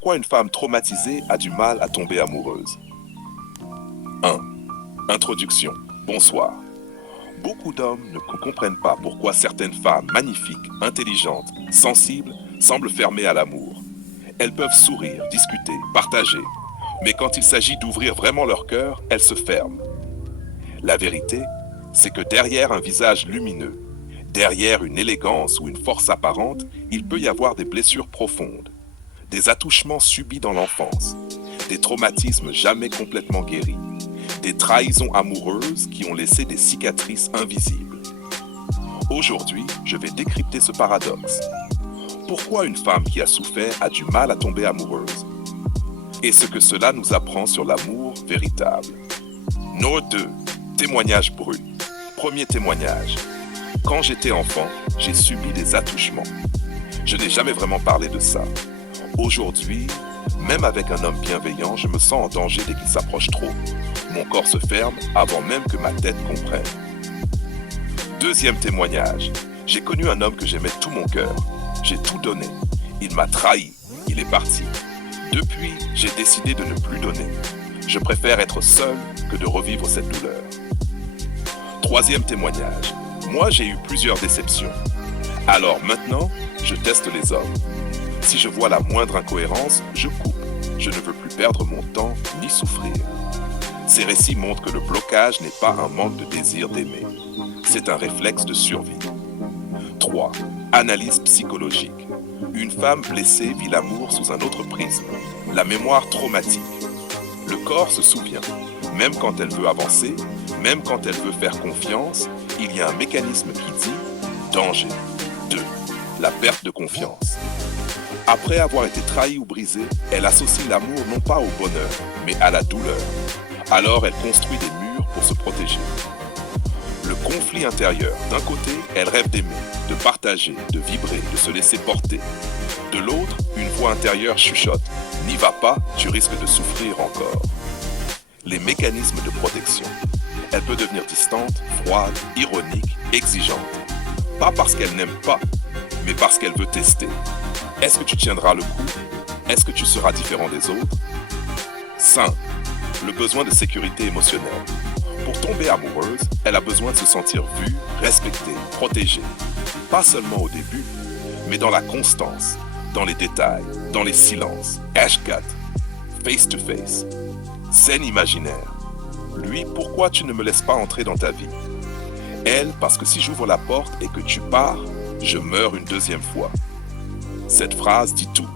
Pourquoi une femme traumatisée a du mal à tomber amoureuse? 1. Introduction. Bonsoir. Beaucoup d'hommes ne comprennent pas pourquoi certaines femmes magnifiques, intelligentes, sensibles, semblent fermées à l'amour. Elles peuvent sourire, discuter, partager, mais quand il s'agit d'ouvrir vraiment leur cœur, elles se ferment. La vérité, c'est que derrière un visage lumineux, derrière une élégance ou une force apparente, il peut y avoir des blessures profondes, des attouchements subis dans l'enfance, des traumatismes jamais complètement guéris, des trahisons amoureuses qui ont laissé des cicatrices invisibles. Aujourd'hui, je vais décrypter ce paradoxe. Pourquoi une femme qui a souffert a du mal à tomber amoureuse? Et ce que cela nous apprend sur l'amour véritable. Nos 2. Témoignages bruts. Premier témoignage. Quand j'étais enfant, j'ai subi des attouchements. Je n'ai jamais vraiment parlé de ça. Aujourd'hui, même avec un homme bienveillant, je me sens en danger dès qu'il s'approche trop. Mon corps se ferme avant même que ma tête comprenne. Deuxième témoignage. J'ai connu un homme que j'aimais de tout mon cœur. J'ai tout donné. Il m'a trahi. Il est parti. Depuis, j'ai décidé de ne plus donner. Je préfère être seul que de revivre cette douleur. Troisième témoignage. Moi, j'ai eu plusieurs déceptions. Alors maintenant, je teste les hommes. Si je vois la moindre incohérence, je coupe. Je ne veux plus perdre mon temps ni souffrir. Ces récits montrent que le blocage n'est pas un manque de désir d'aimer. C'est un réflexe de survie. 3. Analyse psychologique. Une femme blessée vit l'amour sous un autre prisme. La mémoire traumatique. Le corps se souvient. Même quand elle veut avancer, même quand elle veut faire confiance, il y a un mécanisme qui dit « danger ». 2. La perte de confiance. Après avoir été trahie ou brisée, elle associe l'amour non pas au bonheur, mais à la douleur. Alors elle construit des murs pour se protéger. Le conflit intérieur. D'un côté, elle rêve d'aimer, de partager, de vibrer, de se laisser porter. De l'autre, une voix intérieure chuchote « n'y va pas, tu risques de souffrir encore ». Les mécanismes de protection. Elle peut devenir distante, froide, ironique, exigeante. Pas parce qu'elle n'aime pas, mais parce qu'elle veut tester. Est-ce que tu tiendras le coup? Est-ce que tu seras différent des autres? 5. Le besoin de sécurité émotionnelle. Pour tomber amoureuse, elle a besoin de se sentir vue, respectée, protégée. Pas seulement au début, mais dans la constance, dans les détails, dans les silences. Ashkat, face to face. Scène imaginaire. Lui, pourquoi tu ne me laisses pas entrer dans ta vie? Elle, parce que si j'ouvre la porte et que tu pars, je meurs une deuxième fois. Cette phrase dit tout.